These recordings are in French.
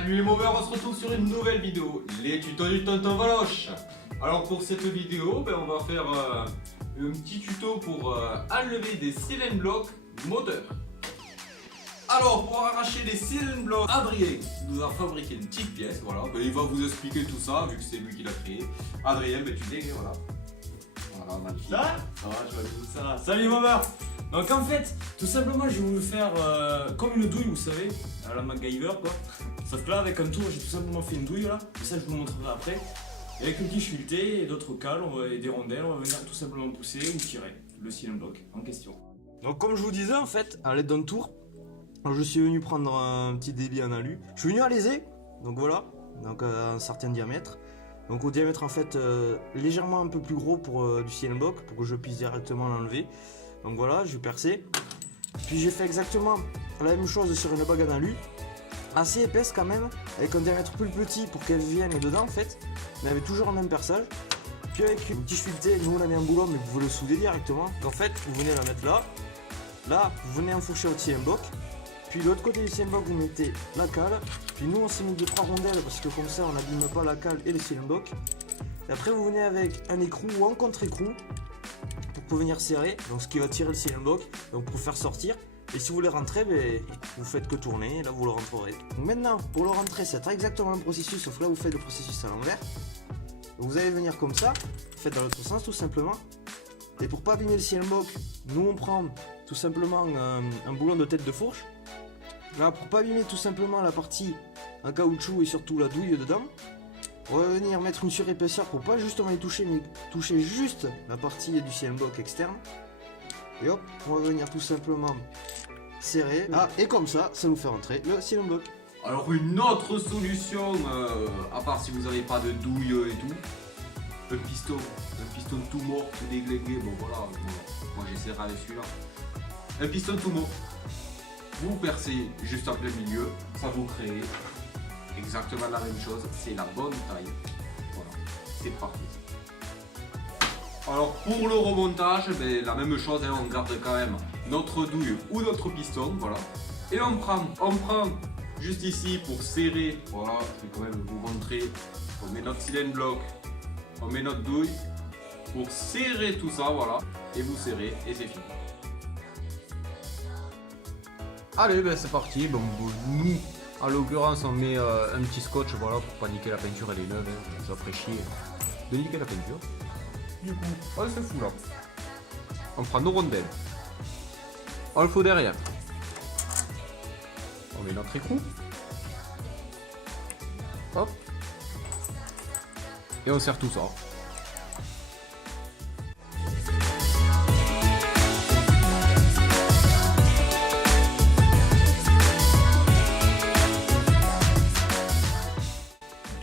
Salut les moveurs, on se retrouve sur une nouvelle vidéo, les tutos du tonton Valoche. Alors pour cette vidéo, on va faire un petit tuto pour enlever des cylindres blocs moteurs. Alors pour arracher les cylindres blocs, Adrien nous a fabriqué une petite pièce, voilà. Il va vous expliquer tout ça vu que c'est lui qui l'a créé. Adrien, tu sais, voilà. Voilà, magnifique. Ça va, je vois tout ça. Salut les moveurs. Donc en fait, tout simplement, j'ai voulu faire comme une douille, vous savez, à la MacGyver quoi. Sauf que là, avec un tour, j'ai tout simplement fait une douille là. Et ça, je vous montrerai après. Et avec un petit fileté et d'autres cales et des rondelles, on va venir tout simplement pousser ou tirer le cylindre bloc en question. Donc comme je vous disais, en fait, à l'aide d'un tour, je suis venu prendre un petit débit en alu. Je suis venu à léser, donc voilà, donc à un certain diamètre. Donc au diamètre en fait légèrement un peu plus gros pour du cylindre bloc, pour que je puisse directement l'enlever. Donc voilà, je vais percer. Puis j'ai fait exactement la même chose sur une bague en alu, assez épaisse quand même, avec un diamètre plus petit pour qu'elle vienne dedans en fait, mais avec toujours le même perçage. Puis avec une petite fileté, je vous la mets un boulon, mais vous pouvez le souder directement. En fait, vous venez la mettre là, là vous venez enfourcher au cylindre bloc. Puis de l'autre côté du cylindre bloc, vous mettez la cale. Puis nous, on s'est mis 2-3 rondelles parce que comme ça, on n'abîme pas la cale et le cylindre bloc. Et après, vous venez avec un écrou ou un contre-écrou pour venir serrer. Donc, ce qui va tirer le cylindre bloc, donc pour faire sortir. Et si vous voulez rentrer, vous faites que tourner. Et là, vous le rentrerez. Donc maintenant, pour le rentrer, c'est exactement le processus, sauf que là, vous faites le processus à l'envers. Vous allez venir comme ça, faites dans l'autre sens tout simplement. Et pour pas abîmer le cylindre bloc, nous on prend tout simplement un boulon de tête de fourche. Là, pour pas abîmer tout simplement la partie en caoutchouc et surtout la douille dedans, on va venir mettre une surépaisseur pour pas justement y toucher, mais toucher juste la partie du cylindre bloc externe. Et hop, on va venir tout simplement serrer. Ah, et comme ça nous fait rentrer le cylindre bloc. Alors une autre solution, à part si vous n'avez pas de douille et tout, un piston tout mort, tout déglingué, bon voilà, moi j'essaierai avec celui-là. Un piston tout mort. Vous percez juste en plein milieu, ça vous crée exactement la même chose, c'est la bonne taille. Voilà, c'est parti. Alors pour le remontage, la même chose, on garde quand même notre douille ou notre piston, voilà. Et on prend juste ici pour serrer, voilà, je vais quand même vous montrer. On met notre cylindre bloc, on met notre douille pour serrer tout ça, voilà. Et vous serrez et c'est fini. Allez, c'est parti. Bon, nous, en l'occurrence, on met un petit scotch, voilà, pour pas niquer la peinture, elle est neuve, hein, ça ferait chier de niquer la peinture. Du coup, on se fout là. On prend nos rondelles. On le fout derrière. On met notre écrou. Hop. Et on serre tout ça.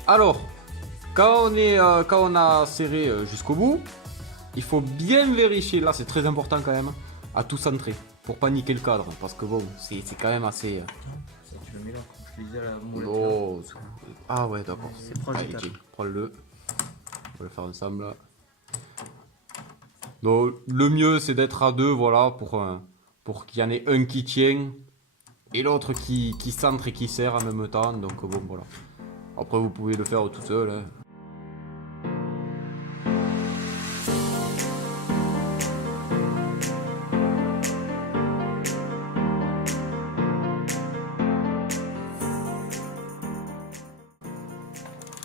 Alors, quand on a serré jusqu'au bout, il faut bien vérifier, là c'est très important quand même, à tout centrer, pour pas niquer le cadre, parce que bon, c'est quand même assez... Ça, tu le mets là, comme je te disais, la moulette. Oh, ah ouais, d'accord. C'est proche du cadre. Prends-le. On va le faire ensemble là. Donc, le mieux c'est d'être à deux, voilà, pour qu'il y en ait un qui tient et l'autre qui centre et qui serre en même temps, donc bon, voilà. Après, vous pouvez le faire tout seul. Hein.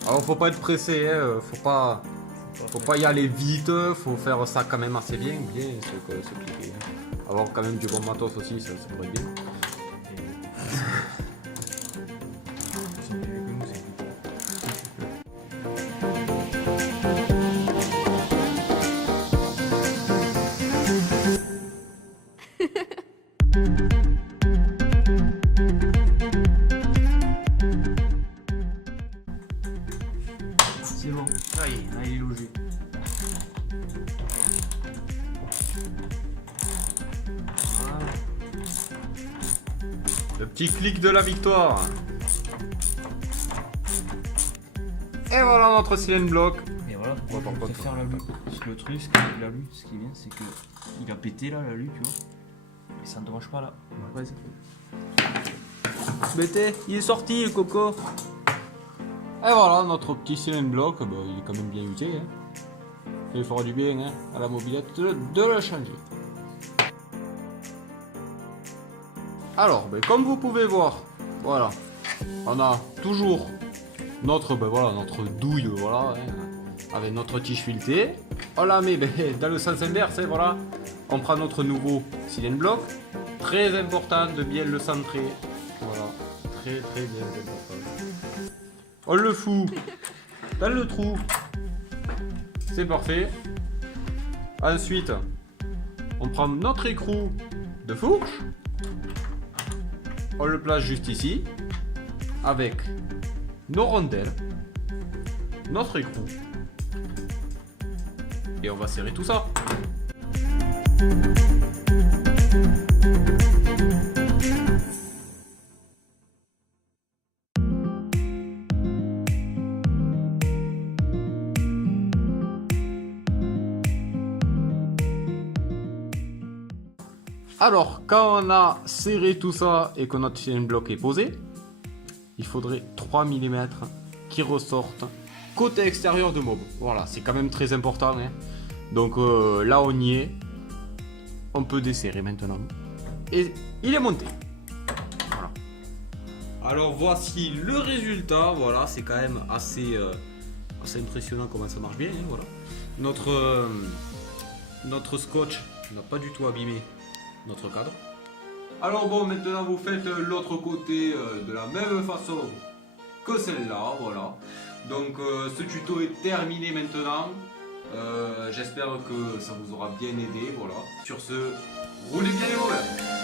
Alors, faut pas être pressé, hein. Faut pas y aller vite. Faut faire ça quand même assez bien, se plier. Avoir quand même du bon matos aussi, ça pourrait être bien. C'est bon, ça y est, là il est logé. Voilà. Le petit clic de la victoire. Et voilà notre cylindre bloc. Et voilà pourquoi je préfère l'alu. Parce que le truc, l'alu, ce qui est bien, c'est que il a pété là, l'alu, tu vois. Et ça ne te mange pas là. Vas-y. Bêté, il est sorti le coco. Et voilà, notre petit cylindre bloc, bah, il est quand même bien usé. Hein. Il fera du bien hein, à la mobilette de le changer. Alors, bah, comme vous pouvez voir, voilà, on a toujours notre, bah, voilà, notre douille, voilà, hein, avec notre tige filetée. On la met dans le sens inverse, hein, voilà. On prend notre nouveau cylindre bloc. Très important de bien le centrer. Voilà, très bien important. On le fout dans le trou. C'est parfait. Ensuite, on prend notre écrou de fourche. On le place juste ici. Avec nos rondelles. Notre écrou. Et on va serrer tout ça. Alors, quand on a serré tout ça et que notre cylindre bloc est posé, il faudrait 3 mm qui ressortent côté extérieur de mob. Voilà, c'est quand même très important. Hein. Donc là, on y est. On peut desserrer maintenant. Et il est monté. Voilà. Alors, voici le résultat. Voilà, c'est quand même assez impressionnant comment ça marche bien. Hein, voilà. Notre scotch n'a pas du tout abîmé notre cadre. Alors bon, maintenant vous faites l'autre côté de la même façon que celle-là, voilà. Donc ce tuto est terminé maintenant. J'espère que ça vous aura bien aidé, voilà. Sur ce, roulez bien les mauvais.